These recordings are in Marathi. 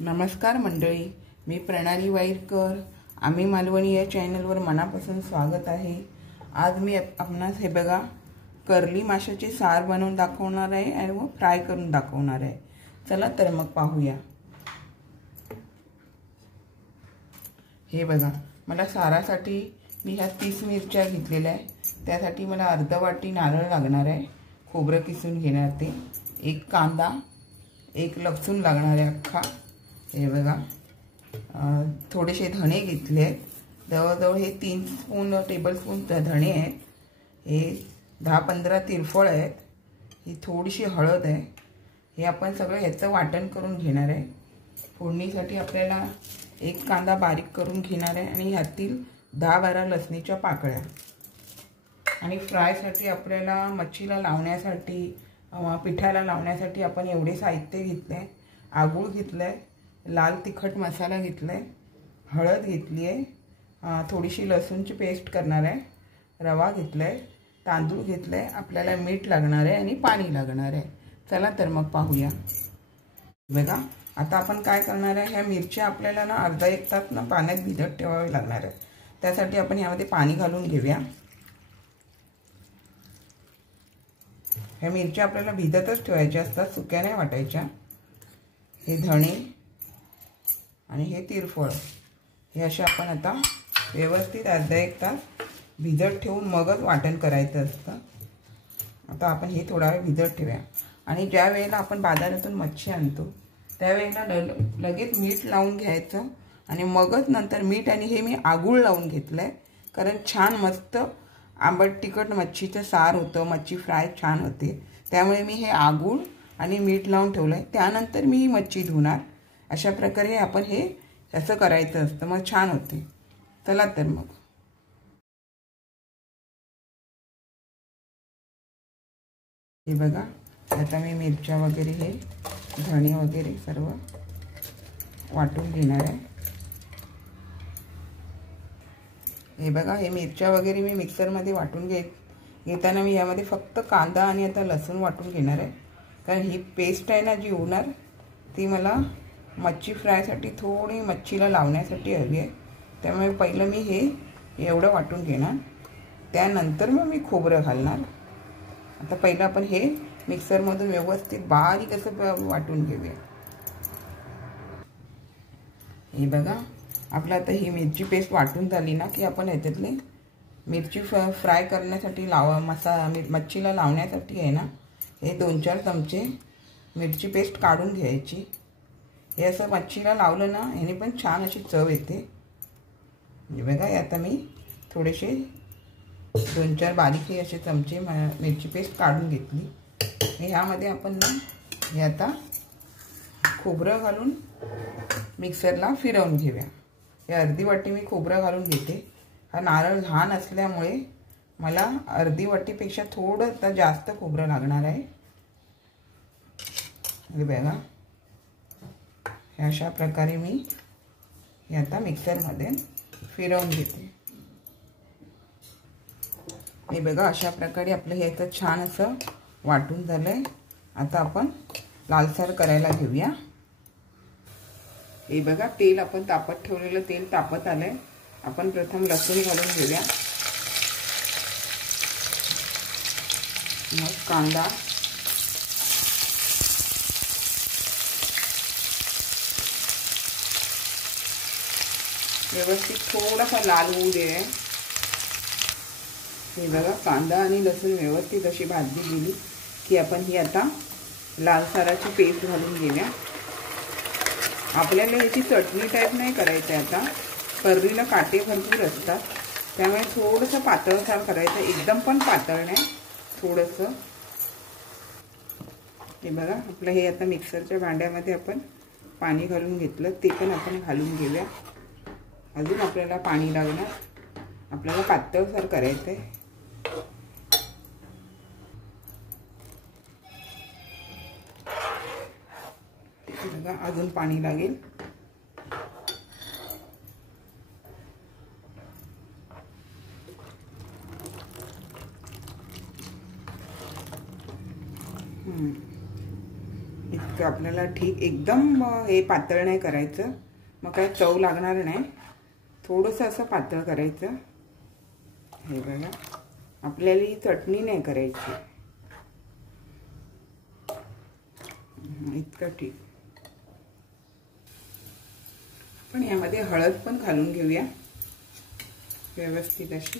नमस्कार मंडळी, मी प्रणाली वाईरकर. आम्ही मालवणी या चॅनलवर मनापासून स्वागत आहे. आज मी आपणास हे बघा कर्ली माशाची सार बनवून दाखवणार आहे आणि व फ्राय करून दाखवणार आहे. चला तर मग पाहूया. हे बघा, मला सारासाठी मी ह्या 30 मिरच्या घेतलेल्या आहे. त्यासाठी मला अर्धा वाटी नारळ लागणार आहे, खोबरं किसून घेणार ते, एक कांदा, एक लसूण लागणार आहे अख्खा. हे बघा, थोडेसे धणे घेतले आहेत. जवळजवळ हे 3 टेबलस्पून धणे आहेत. हे 10-15 तिरफळ आहेत. ही थोडीशी हळद आहे. हे आपण सगळं ह्याचं वाटण करून घेणार आहे. फोडणीसाठी आपल्याला एक कांदा बारीक करून घेणार आहे आणि ह्यातील 10-12 लसणीच्या पाकळ्या. आणि फ्रायसाठी आपल्याला मच्छीला लावण्यासाठी पिठाला लावण्यासाठी आपण एवढे साहित्य घेतले आहे. आगूळ घेतलं आहे, लाल तिखट मसाला घेतला आहे, हळद घेतली आहे, थोडीशी लसूणची पेस्ट करणार आहे, रवा घेतला आहे, तांदूळ घेतला आहे, आपल्याला मीठ लागणार आहे आणि पाणी लागणार आहे. चला तर मग पाहूया. बघा, आता आपण काय करणार आहे, ह्या मिरच्या आपल्याला ना अर्धा 1 तास ना पाण्यात भिजत ठेवावे लागणार आहे. त्यासाठी आपण ह्यामध्ये पाणी घालून घेऊया. ह्या मिरच्या आपल्याला भिजतच ठेवायच्या असतात, सुक्या नाही वाटायच्या. हे धणे आणि हे तिरफळ हे असे आपण आता व्यवस्थित अर्धा 1 तास भिजत ठेवून मगच वाटण करायचं असतं. आता आपण हे थोडा वेळ भिजत ठेवूया. आणि ज्या वेळेला आपण बाजारातून मच्छी आणतो त्यावेळेला लगेच मीठ लावून घ्यायचं आणि मगच नंतर मीठ. आणि हे मी आगूळ लावून घेतलं आहे, कारण छान मस्त आंबट तिखट मच्छीचं सार होतं, मच्छी फ्राय छान होते. त्यामुळे मी हे आगूळ आणि मीठ लावून ठेवलं आहे. त्यानंतर मी ही मच्छी धुणार. अशा प्रकारे आपण हे असं करायचं असतं, मग छान होते. चला तर मग. हे बघा, आता मी मिरच्या वगैरे, हे धणे वगैरे सर्व वाटून घेणार आहे. हे बघा, हे मिरच्या वगैरे मी मिक्सरमध्ये वाटून घेताना मी यामध्ये फक्त कांदा आणि आता लसूण वाटून घेणार आहे. कारण ही पेस्ट आहे ना जी होणार, ती मला मच्छी फ्रायसाठी थोडी मच्छीला लावण्यासाठी हवी आहे. त्यामुळे पहिलं मी हे एवढं वाटून घेणार, त्यानंतर मग मी खोबरं घालणार. आता पहिलं आपण हे मिक्सरमधून व्यवस्थित बारीक असं वाटून घेऊया. हे बघा, आपलं आता ही मिरची पेस्ट वाटून झाली ना की आपण ह्याच्यातले मिरची फ्राय करण्यासाठी मच्छीला लावण्यासाठी आहे ना, हे 2-4 चमचे मिरची पेस्ट काढून घ्यायची. हे असं मच्छीला लावलं ना ह्याने पण छान अशी चव येते. हे बघा, आता मी थोडेसे 2-4 बारीक हे असे चमचे मिरची पेस्ट काढून घेतली. ह्यामध्ये आपण ना हे आता खोबरं घालून मिक्सरला फिरवून घेऊया. हे अर्धी वाटी मी खोबरं घालून घेते. हा नारळ लहान असल्यामुळे मला अर्धी वाटीपेक्षा थोडं जास्त खोबरं लागणार आहे. हे बघा, अशा प्रकारे मी हे आता मिक्सरमध्ये फिरवून घेते. हे बघा, अशा प्रकारे आपलं हे आता छान असं वाटून झालंय. आता आपण लालसर करायला घेऊया. हे बघा, तेल आपण तापत ठेवलेलं तेल तापत आलंय. आपण प्रथम लसूण घालून घेऊया, मग कांदा, व्यवस्थित थोडासा लाल होऊ दे. हे बघा, कांदा आणि लसूण व्यवस्थित अशी भाजली गेली की आपण ही आता लाल साराची पेस्ट घालून घेऊया. आपल्याला याची चटणी टाईप नाही करायचं आहे. आता कर्लीला काटे भरपूर असतात, त्यामुळे थोडंसं पातळसार करायचं, एकदम पण पातळ नाही, थोडंसं. हे बघा, आपलं हे आता मिक्सरच्या भांड्यामध्ये आपण पाणी घालून घेतलं, ते पण आपण घालून घेऊया. अजून आपल्याला पाणी लागणार, आपल्याला पातळसर करायचं आहे. बघा, अजून पाणी लागेल. इतकं करायचं आपल्याला ठीक, एकदम हे पातळ नाही करायचं, मग काय चव लागणार नाही. थोडंसं असं पातळ करायचं. हे बघा, आपल्याला ही चटणी नाही करायची, इतकं ठीक. पण यामध्ये हळद पण घालून घेऊया व्यवस्थित अशी,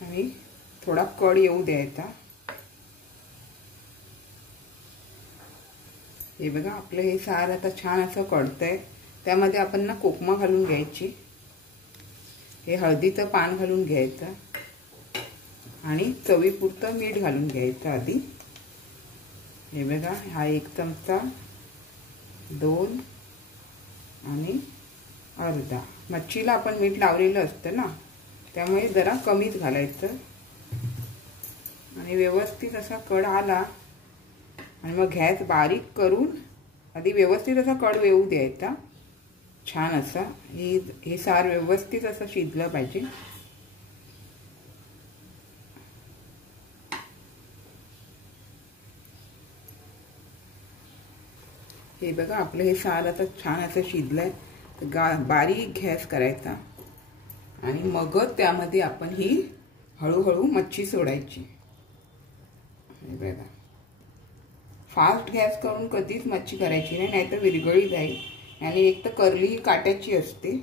आणि थोडा कड येऊ द्यायचा. हे बघा, आपलं हे सार आता छान असं कळतंय. त्यामध्ये आपण ना कोकमा घालून घ्यायची, हे हळदीचं पान घालून घ्यायचं आणि चवीपुरतं मीठ घालून घ्यायचं आधी. हे बघा, हा 1 चमचा, 2 आणि अर्धा. मच्छीला आपण मीठ लावलेलं असतं ना, त्यामुळे जरा कमीच घालायचं. आणि व्यवस्थित असा कड आला आणि मग गॅस बारीक करून आधी व्यवस्थित असा कड येऊ द्यायचा छान असा. हे सार व्यवस्थित असं शिजलं पाहिजे. हे बघा, आपलं हे सार आता छान असं शिजलंय. बारीक गॅस करायचा आणि मग त्यामध्ये आपण ही हळूहळू मच्छी सोडायची. हे बघा, फास्ट गॅस करून कधीच मच्छी करायची नाही, नाहीतर विरघळी जाईल. आणि एक तर करली ही काट्याची असते,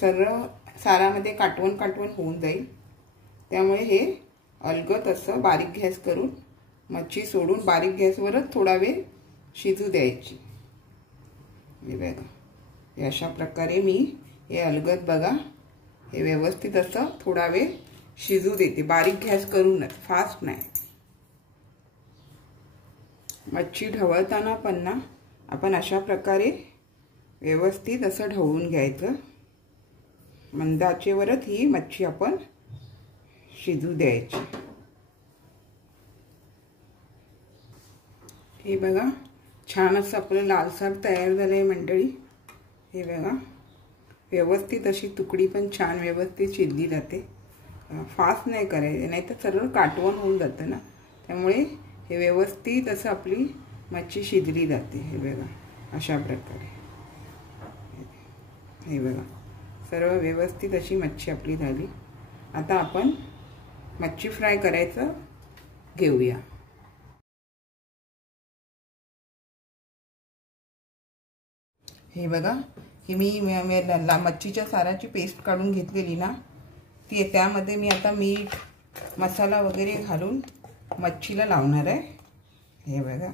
सर्व सारामध्ये काटवण होऊन जाईल. त्यामुळे हे अलगद असं बारीक गॅस करून मच्छी सोडून बारीक गॅसवरच थोडा वेळ शिजू द्यायची. हे बघा, हे अशा प्रकारे मी हे अलगद बघा हे व्यवस्थित असं थोडा वेळ शिजू देते, बारीक गॅस करूनच, फास्ट नाही. मच्छी ढवळताना पण ना आपण अशा प्रकारे व्यवस्थित असं ढवळून घ्यायचं. मंद आचेवरच ही मच्छी आपण शिजू द्यायची. हे बघा, छान असं आपलं लालसर तयार झालंय मंडळी. हे बघा, व्यवस्थित अशी तुकडी पण छान व्यवस्थित शिजली जाते. फास्ट नाही करायचे, नाही तर सर्व काटवण होऊन जातं ना, त्यामुळे हे व्यवस्थित असं आपली मच्छी शिजली जाते. हे बघा, अशा प्रकारे. हे बघा, सर्व व्यवस्थित अशी मच्छी आपली झाली. आता आपण मच्छी फ्राय करायचं घेऊया. हे बघा, ही मी मच्छीच्या साराची पेस्ट काढून घेतलेली ना, ती त्यामध्ये मी आता मीठ मसाला वगैरे घालून मच्छीला लावणार आहे. हे बघा,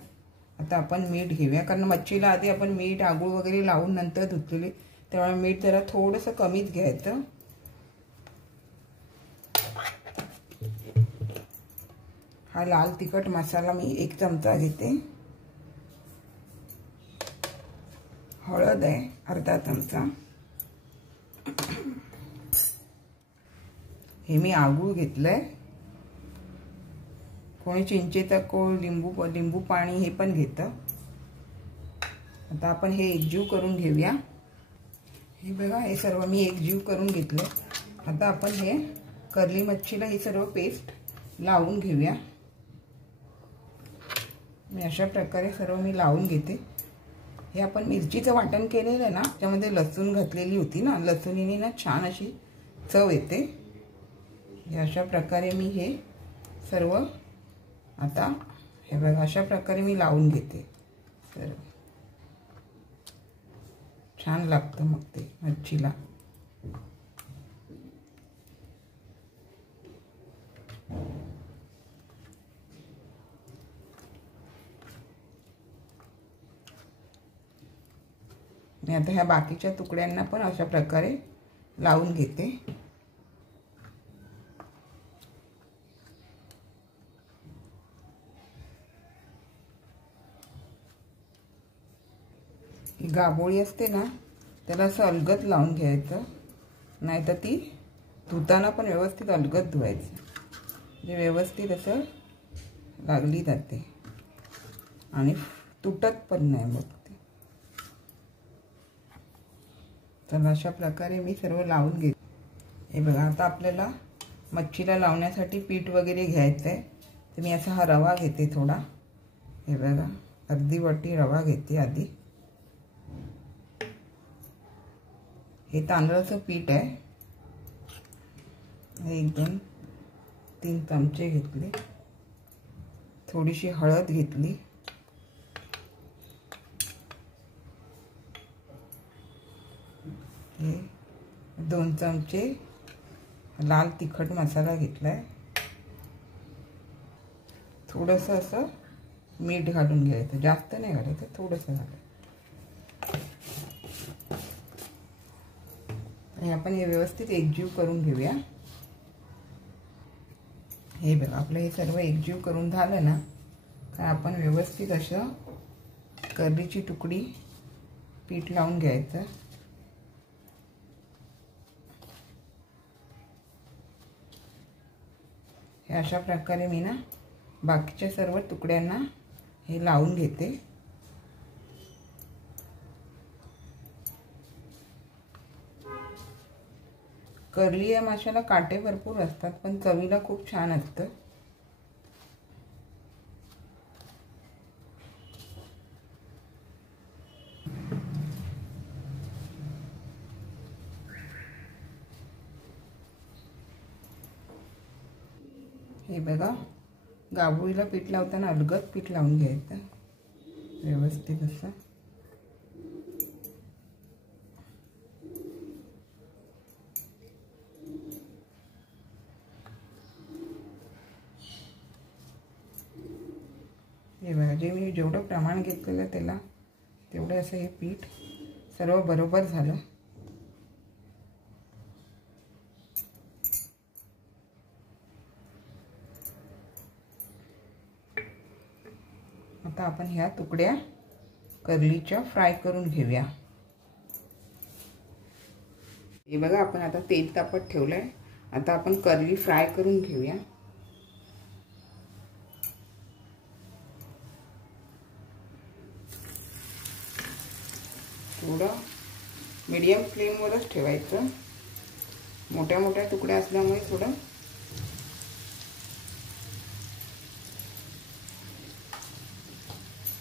आता आपण मीठ घेऊया, कारण मच्छीला आधी आपण मीठ आगूळ वगैरे लावून नंतर धुतलेली, त्यामुळे मीठ जरा थोडंसं कमीच घ्यायचं. हा लाल तिखट मसाला मी 1 चमचा घेते. हळद आहे अर्धा चमचा. हे मी आगूळ घेतलंय. कोणी चिंचेचा कोळ, लिंबू पाणी हे पण घेतं. आता आपण हे एकजीव करून घेऊया. हे बघा, हे सर्व मी एकजीव करून घेतलं. आता आपण हे कर्ली मच्छीला ही सर्व पेस्ट लावून घेऊया. मी अशा प्रकारे सर्व मी लावून घेते. हे आपण मिरचीचं वाटण केलेलं आहे ना, त्यामध्ये लसूण घातलेली होती ना, लसूणीने ना छान अशी चव येते. हे अशा प्रकारे मी हे सर्व आता हे बघा अशा प्रकारे मी लावून घेते. सर्व छान लागतं मग ते मच्छीला. मी आता ह्या बाकीच्या तुकड्यांना पण अशा प्रकारे लावून घेते. ही गाभोळी असते ना, त्याला असं अलगद लावून घ्यायचं, नाहीतर ती धुताना पण व्यवस्थित अलगद धुवायचं, म्हणजे व्यवस्थित असं लागली जाते आणि तुटत पण नाही मग ते. तर अशा प्रकारे मी सर्व लावून घेते. हे बघा, आता आपल्याला मच्छीला लावण्यासाठी पीठ वगैरे घ्यायचं आहे. तर मी असा हा रवा घेते थोडा, हे बघा अर्धी वाटी रवा घेते आधी। हे तांदळाचं पीठ आहे, हे 1-2-3 चमचे घेतले। थोडीशी हळद घेतली, हे 2 चमचे लाल तिखट मसाला घेतलाय, थोडंसं असं मीठ घालून घ्यायचं, जास्त नाही घालायचं, थोडंसं घालायचं। आणि आपण हे व्यवस्थित एकजीव करून घेऊया। हे बघा आपलं हे सर्व एकजीव करून झालं ना, तर आपण व्यवस्थित असं कर्लीची तुकडी पीठ लावून घ्यायचं। हे अशा प्रकारे मी ना बाकीच्या सर्व तुकड्यांना हे लावून घेते। कर्ली या माशाला काटे भरपूर असतात, पण चवीला खूप छान असतं। हे बघा गाभुळीला पीठ लावताना अलगद पीठ लावून घ्यायचं व्यवस्थित असं। हे बघा जे मी जेवढं प्रमाण घेतलेलं त्याला तेवढं असं हे पीठ सर्व बरोबर झालं। आता आपण ह्या तुकड्या कर्लीच्या फ्राय करून घेऊया। हे बघा आपण आता तेल तापत ठेवलंय, आता आपण कर्ली फ्राय करून घेऊया। थोडं मीडियम फ्लेमवरच ठेवायचं, मोठ्या मोठ्या तुकड्या असल्यामुळे थोडं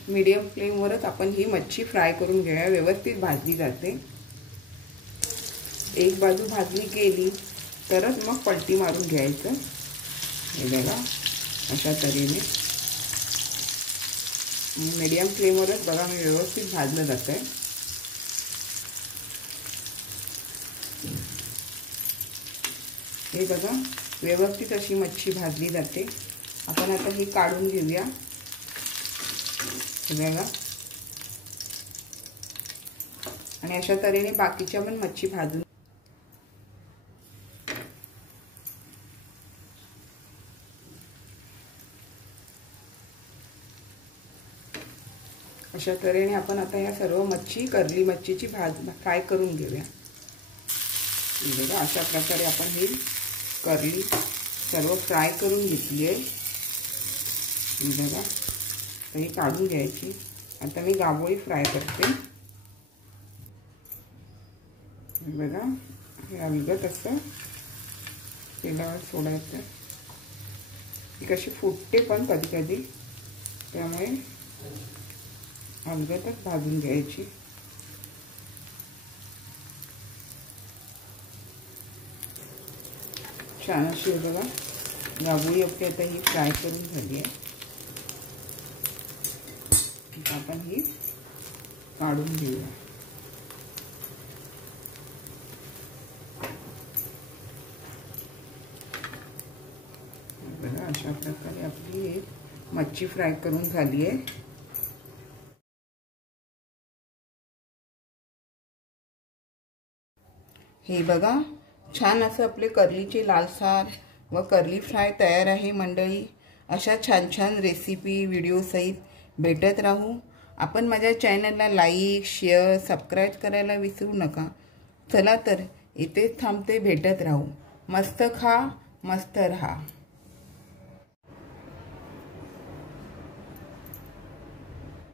मीडियम फ्लेमवरच आपण ही मच्छी फ्राय करून घेऊया, व्यवस्थित भाजली जाते। एक बाजू भाजली गेली तरच मग पलटी मारून घ्यायचं। हे बघा अशा तऱ्हेने मीडियम फ्लेमवरच बघा मी व्यवस्थित भाजलं जातंय। हे बघा व्यवस्थित अशी मच्छी भाजली जाते। आपण आता ही काढून घेऊया। बघा आणि अशा तऱ्हेने बाकीच्या पण मच्छी भाजून अशा तऱ्हेने आपण आता या सर्व मच्छी कर्ली मच्छीची फ्राय करून घेऊया। बघा अशा प्रकारे आपण ही कर्ली सर्व फ्राय करून घेतली आहे। बघा तर ही काढून घ्यायची। आता मी गाभोळी फ्राय करते। बघा हे अलगद असं तेलावर सोडायचं। ही कशी फुटते पण कधी कधी, त्यामुळे अलगदच भाजून घ्यायची। छान अशी बघा गाभोळी आपली आता ही फ्राय करून झाली आहे। आपण ही काढून घेऊया। बघा अशा प्रकारे आपली एक मच्छी फ्राय करून झाली आहे। हे बघा छान असं आपले कर्लीचे लालसार व कर्ली फ्राय तयार आहे मंडळी। अशा छान छान रेसिपी व्हिडिओ सहित भेटत राहू। आपण माझ्या चॅनलला लाईक शेअर सबस्क्राईब करायला विसरू नका। चला तर इथेच थांबते, भेटत राहू। मस्त खा मस्त रहा।